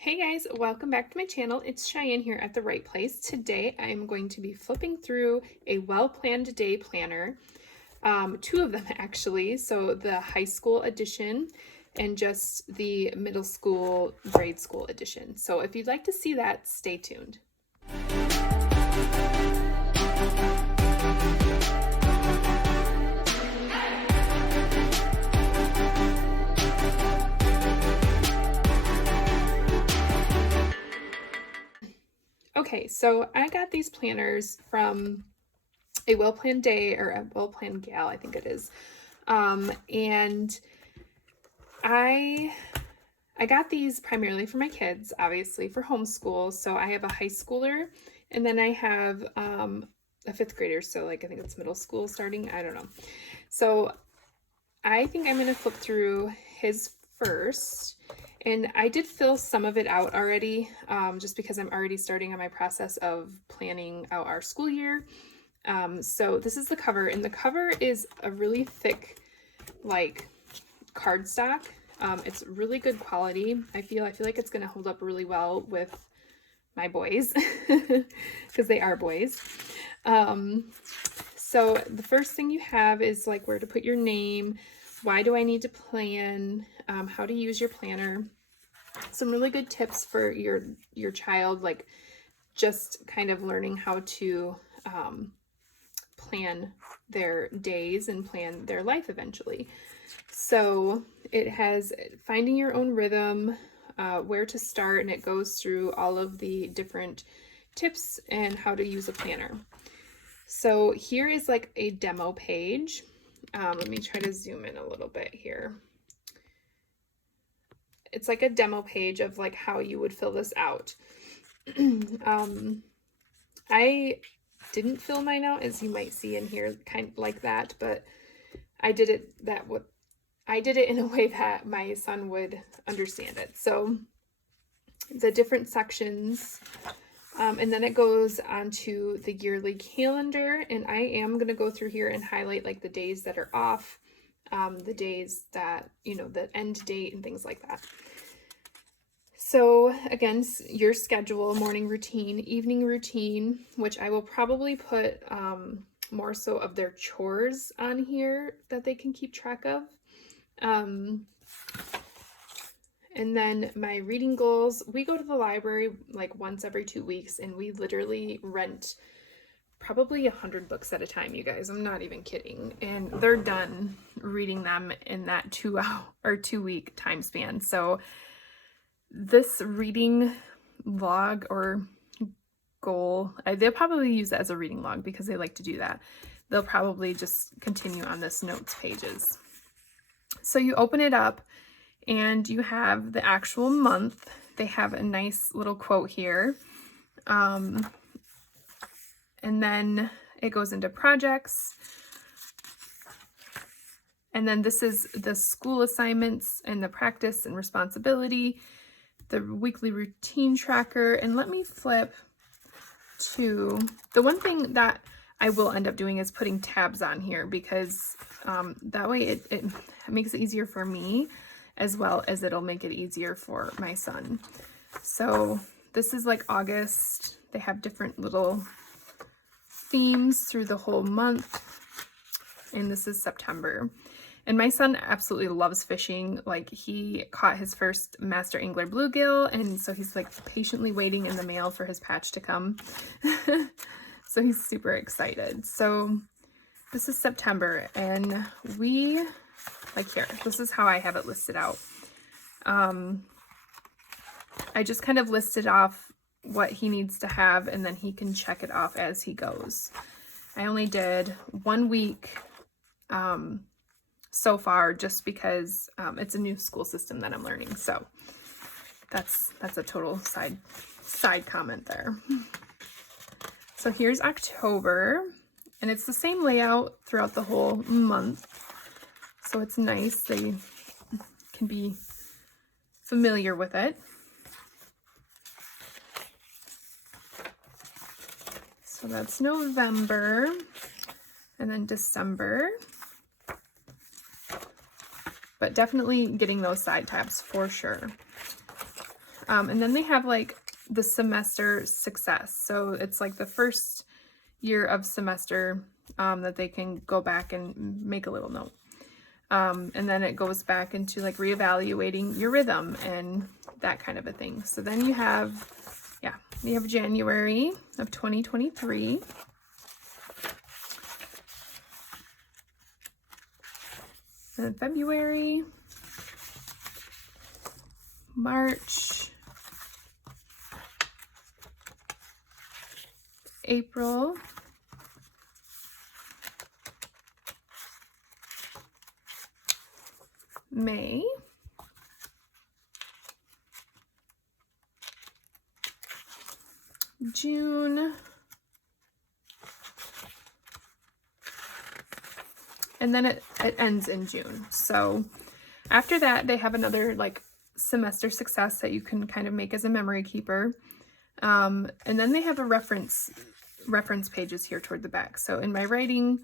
Hey guys, welcome back to my channel. It's Cheyenne here at the Wright Place. Today I'm going to be flipping through a well-planned day planner, two of them actually. So the high school edition and just the middle school grade school edition. So if you'd like to see that, stay tuned. Okay, so I got these planners from a well-planned day or a well-planned gal, I think it is. And I got these primarily for my kids, obviously for homeschool. So I have a high schooler and then I have a fifth grader. So like, I think it's middle school starting. I don't know. So I think I'm going to flip through his first. And I did fill some of it out already, just because I'm already starting on my process of planning out our school year. So this is the cover, and the cover is a really thick, like, cardstock. It's really good quality. I feel like it's going to hold up really well with my boys, because they are boys. So the first thing you have is like where to put your name, why do I need to plan, how to use your planner, some really good tips for your child, like just kind of learning how to plan their days and plan their life eventually. So it has finding your own rhythm, where to start, and it goes through all of the different tips and how to use a planner. So here is like a demo page. Let me try to zoom in a little bit here. It's like a demo page of like how you would fill this out. I didn't fill mine out, as you might see in here, kind of like that, but I did it in a way that my son would understand it. So the different sections, and then it goes onto the yearly calendar, and I am going to go through here and highlight like the days that are off, the days that, the end date and things like that. So again, your schedule, morning routine, evening routine, which I will probably put more so of their chores on here that they can keep track of. And then my reading goals. We go to the library like once every 2 weeks, and we literally rent probably 100 books at a time, you guys. I'm not even kidding. And they're done reading them in that 2 hour or 2 week time span. So this reading log or goal, they'll probably use it as a reading log because they like to do that. They'll probably just continue on this notes pages. So you open it up and you have the actual month. They have a nice little quote here. And then it goes into projects. And then this is the school assignments and the practice and responsibility, the weekly routine tracker. And let me flip to the one thing that I will end up doing is putting tabs on here, because that way it makes it easier for me, as well as it'll make it easier for my son. So this is like August. They have different little themes through the whole month. And this is September. And my son absolutely loves fishing. Like, he caught his first master angler bluegill, and so he's like patiently waiting in the mail for his patch to come. So he's super excited. So this is September, and we, like, here, this is how I have it listed out. I just kind of listed off what he needs to have, and then he can check it off as he goes. I only did 1 week so far, just because it's a new school system that I'm learning. So that's a total side comment there. So here's October, and it's the same layout throughout the whole month. So it's nice. They can be familiar with it. So that's November, and then December. But definitely getting those side tabs for sure. And then they have like the semester success. So it's like the first year of semester that they can go back and make a little note. And then it goes back into like reevaluating your rhythm and that kind of a thing. So then you have, you have January of 2023. And then February, March, April, May, June, and then it ends in June. So after that, they have another like semester success that you can kind of make as a memory keeper. And then they have a reference pages here toward the back. So in my writing,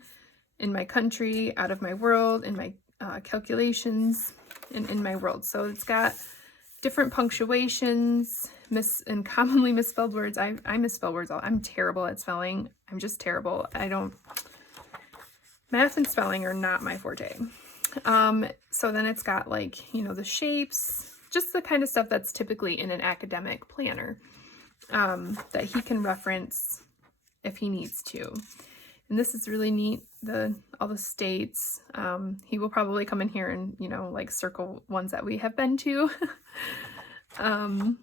in my country, out of my world, in my calculations, and in my world. So it's got different punctuations, and commonly misspelled words. I misspell words all. I'm terrible at spelling. I'm just terrible. Math and spelling are not my forte. So then it's got like, you know, the shapes, just the kind of stuff that's typically in an academic planner, that he can reference if he needs to. And this is really neat, all the states. He will probably come in here and, you know, like circle ones that we have been to. And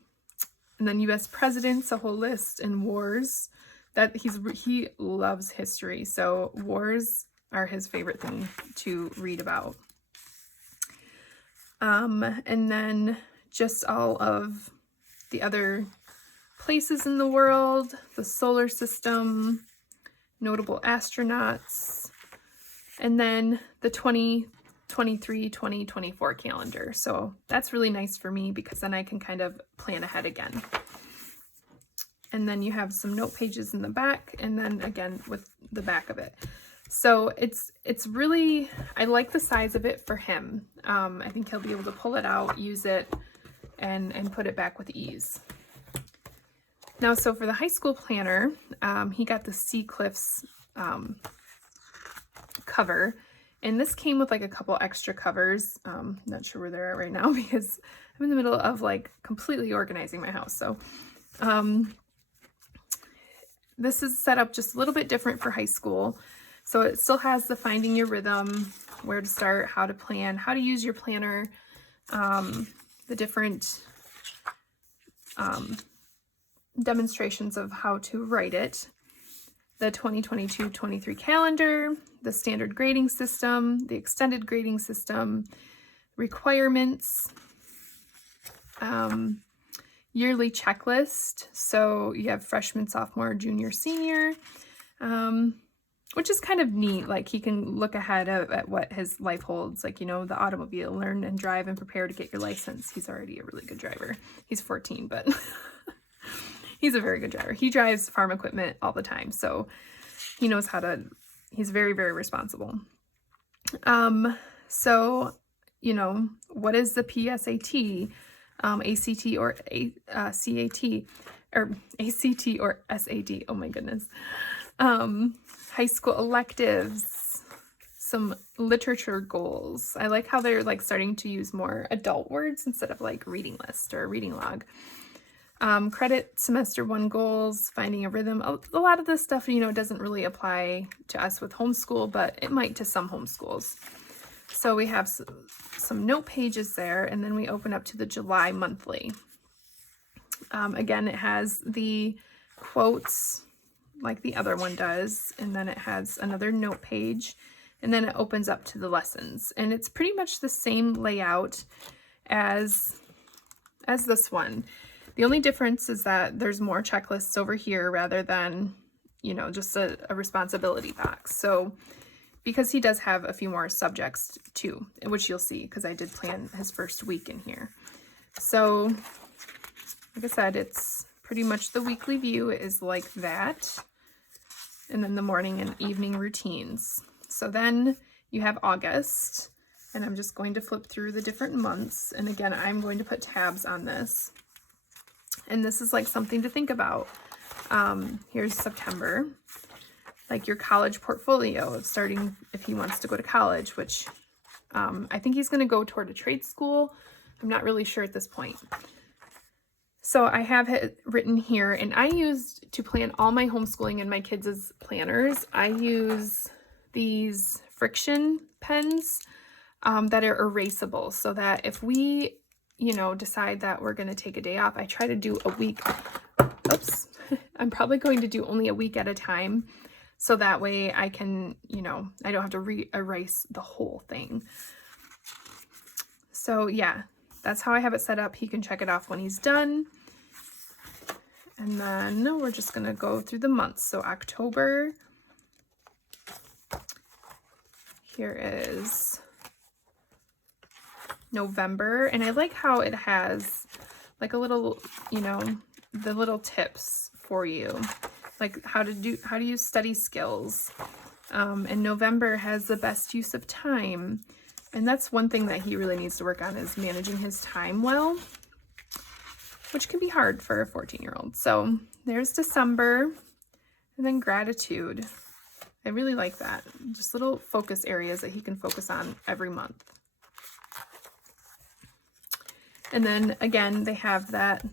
then US presidents, a whole list, and wars. That he loves history, so wars are his favorite thing to read about. And then just all of the other places in the world, the solar system, notable astronauts, and then the 2023-2024 calendar. So that's really nice for me because then I can kind of plan ahead again. And then you have some note pages in the back, and then again with the back of it. So it's really, I like the size of it for him. I think he'll be able to pull it out, use it, and put it back with ease. Now, so for the high school planner, he got the Sea Cliffs cover, and this came with like a couple extra covers. Not sure where they're at right now because I'm in the middle of like completely organizing my house. So this is set up just a little bit different for high school. So it still has the finding your rhythm, where to start, how to plan, how to use your planner, the different demonstrations of how to write it, the 2022-23 calendar, the standard grading system, the extended grading system, requirements, yearly checklist. So you have freshman, sophomore, junior, senior, which is kind of neat. Like he can look ahead at what his life holds, like, you know, the automobile, learn and drive and prepare to get your license. He's already a really good driver. He's 14, but he's a very good driver. He drives farm equipment all the time, so he knows how to, he's very, very responsible. So, you know, what is the PSAT, ACT or CAT, or ACT or SAT? Oh my goodness. High school electives, some literature goals. I like how they're like starting to use more adult words instead of like reading list or reading log. Credit semester 1 goals, finding a rhythm. A lot of this stuff, you know, doesn't really apply to us with homeschool, but it might to some homeschools. So we have some note pages there, and then we open up to the July monthly. Again, it has the quotes like the other one does, and then it has another note page, and then it opens up to the lessons. And it's pretty much the same layout as this one. The only difference is that there's more checklists over here rather than, you know, just a responsibility box. So because he does have a few more subjects too, which you'll see because I did plan his first week in here. So like I said, it's pretty much the weekly view is like that. And then the morning and evening routines. So then you have August, and I'm just going to flip through the different months. And again, I'm going to put tabs on this. And this is like something to think about. Here's September, like your college portfolio of starting if he wants to go to college, which I think he's going to go toward a trade school. I'm not really sure at this point. So I have it written here, and I used to plan all my homeschooling and my kids' planners. I use these friction pens that are erasable, so that if we, you know, decide that we're going to take a day off, I try to do a week. Oops. I'm probably going to do only a week at a time, so that way I can, you know, I don't have to re-erase the whole thing. So yeah, that's how I have it set up. He can check it off when he's done. And then we're just going to go through the months. So October, here is November. And I like how it has like a little, you know, the little tips for you, like how to use study skills. And November has the best use of time. And that's one thing that he really needs to work on, is managing his time well, which can be hard for a 14-year-old. So there's December, and then gratitude. I really like that. Just little focus areas that he can focus on every month. And then again, they have that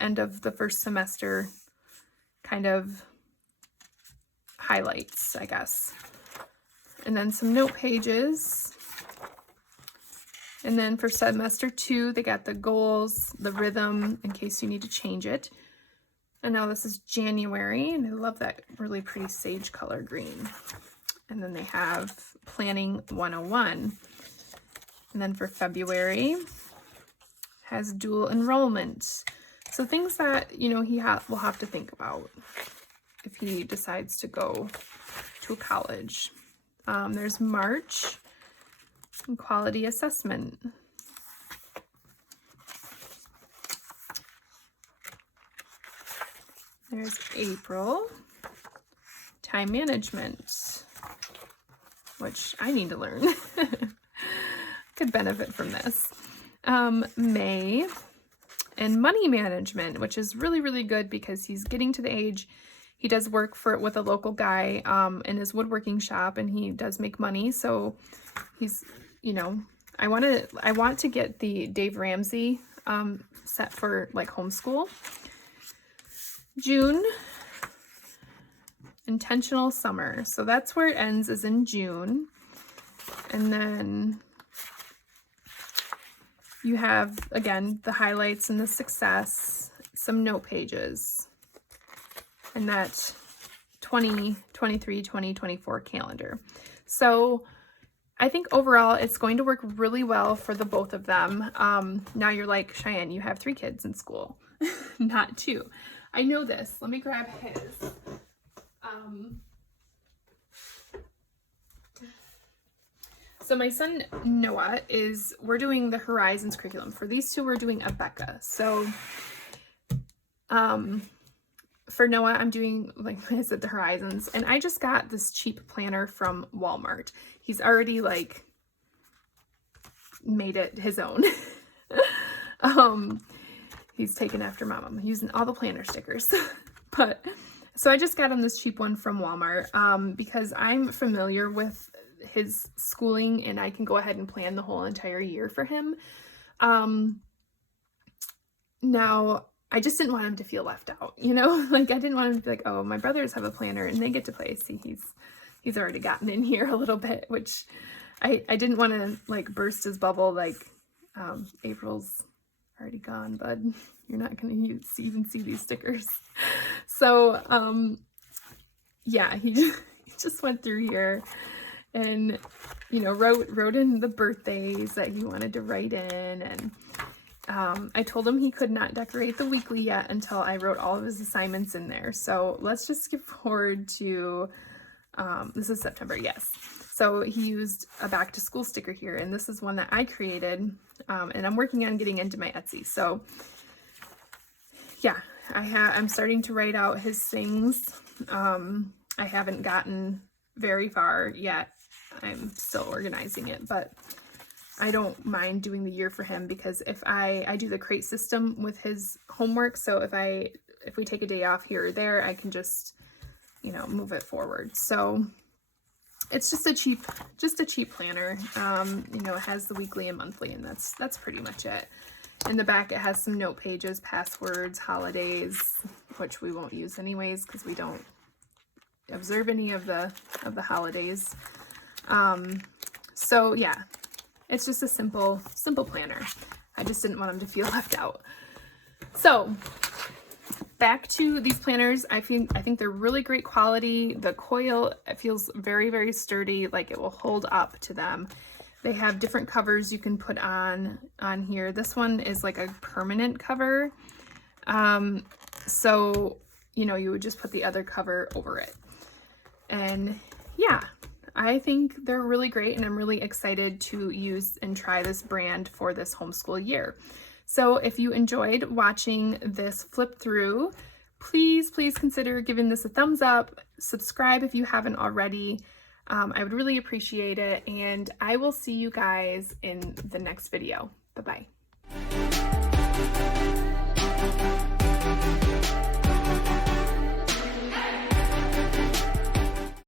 end of the first semester kind of highlights, I guess. And then some note pages. And then for semester 2, they got the goals, the rhythm, in case you need to change it. And now this is January, and I love that really pretty sage color green. And then they have Planning 101. And then for February, has dual enrollment. So things that, you know, he will have to think about if he decides to go to a college. There's March. And quality assessment. There's April. Time management, which I need to learn. Could benefit from this. May, and money management, which is really, really good because he's getting to the age. He does work with a local guy in his woodworking shop, and he does make money. So he's, you know, I want to get the Dave Ramsey set for like homeschool. June, intentional summer. So that's where it ends, is in June. And then you have, again, the highlights and the success, some note pages, and that 2023, 2024 calendar. So I think overall it's going to work really well for the both of them. Now you're like, Cheyenne, you have 3 kids in school, not 2. I know this. Let me grab his. So my son Noah we're doing the Horizons curriculum. For these 2, we're doing IBOTTA. So for Noah, I'm doing, like I said, the Horizons, and I just got this cheap planner from Walmart. He's already like made it his own. He's taken after Mom. I'm using all the planner stickers. But so I just got him this cheap one from Walmart because I'm familiar with his schooling, and I can go ahead and plan the whole entire year for him. Now, I just didn't want him to feel left out, you know? Like, I didn't want him to be like, oh, my brothers have a planner and they get to play. See, he's already gotten in here a little bit, which I didn't want to, like, burst his bubble. Like, April's already gone, bud. You're not going to even see these stickers. So, yeah, he just went through here and, you know, wrote in the birthdays that he wanted to write in, and I told him he could not decorate the weekly yet until I wrote all of his assignments in there. So let's just skip forward to, this is September, yes. So he used a back to school sticker here, and this is one that I created, and I'm working on getting into my Etsy. So yeah, I'm starting to write out his things. I haven't gotten very far yet. I'm still organizing it, but I don't mind doing the year for him, because if I do the crate system with his homework, so if we take a day off here or there, I can just, you know, move it forward. So it's just a cheap planner. You know, it has the weekly and monthly, and that's pretty much it. In the back, it has some note pages, passwords, holidays, which we won't use anyways because we don't observe any of the holidays. So yeah, it's just a simple planner. I just didn't want them to feel left out. So back to these planners, I think they're really great quality. The coil, it feels very, very sturdy, like it will hold up to them. They have different covers you can put on here. This one is like a permanent cover. So, you know, you would just put the other cover over it. And yeah, I think they're really great, and I'm really excited to use and try this brand for this homeschool year. So if you enjoyed watching this flip through, please consider giving this a thumbs up, subscribe if you haven't already. I would really appreciate it, and I will see you guys in the next video. Bye-bye.